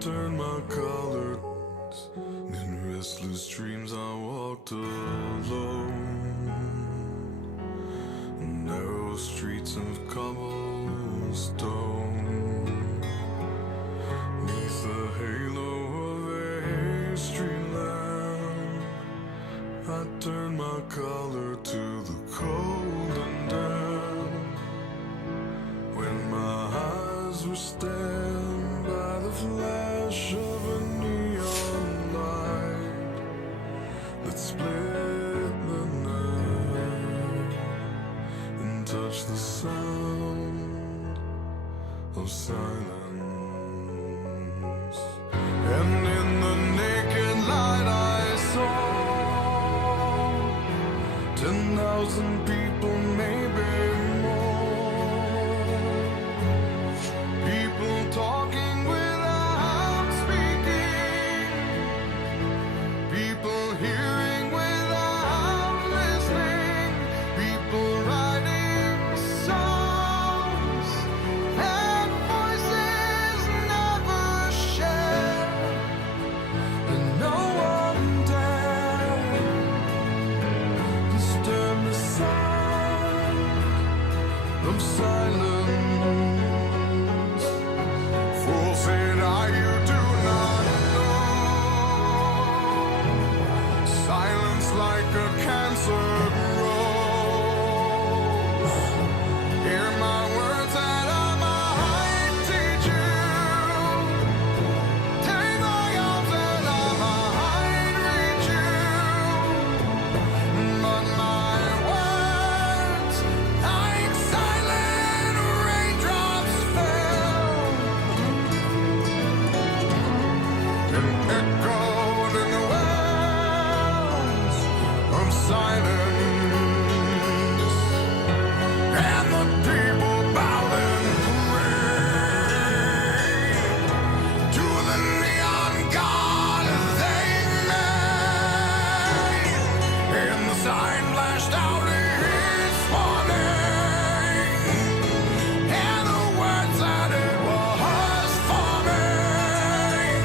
turned my colors. In restless dreams I walked alone. Narrow streets of cobblestone. Neath the halo of a street lamp, I turned my collar to the cold and damp. When my eyes were stabbed by the flash of a neon light that split the night and touched the sound of silence. And in the naked light I saw 10,000 people, maybe more. People talking without speaking. People hearing without listening. People writing songs and voices never shared. And no one dared disturb the sound of silence. Fool said I, you do not know. Silence like a cancer grows. Hear my words that I might teach you. Take my arms that I might reach you. But my words, like silent raindrops, fell and echoed in the wells of silence. And the people bowed and prayed to the neon god they made. And the sign flashed out its warning, and the words that it was forming.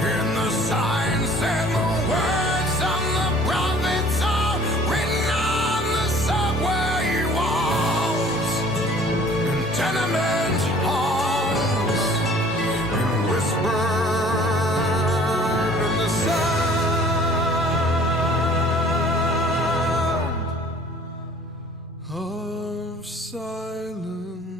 And the sign said the words of the prophets are written on the subway walls and tenement halls, and whispered in the sound of silence.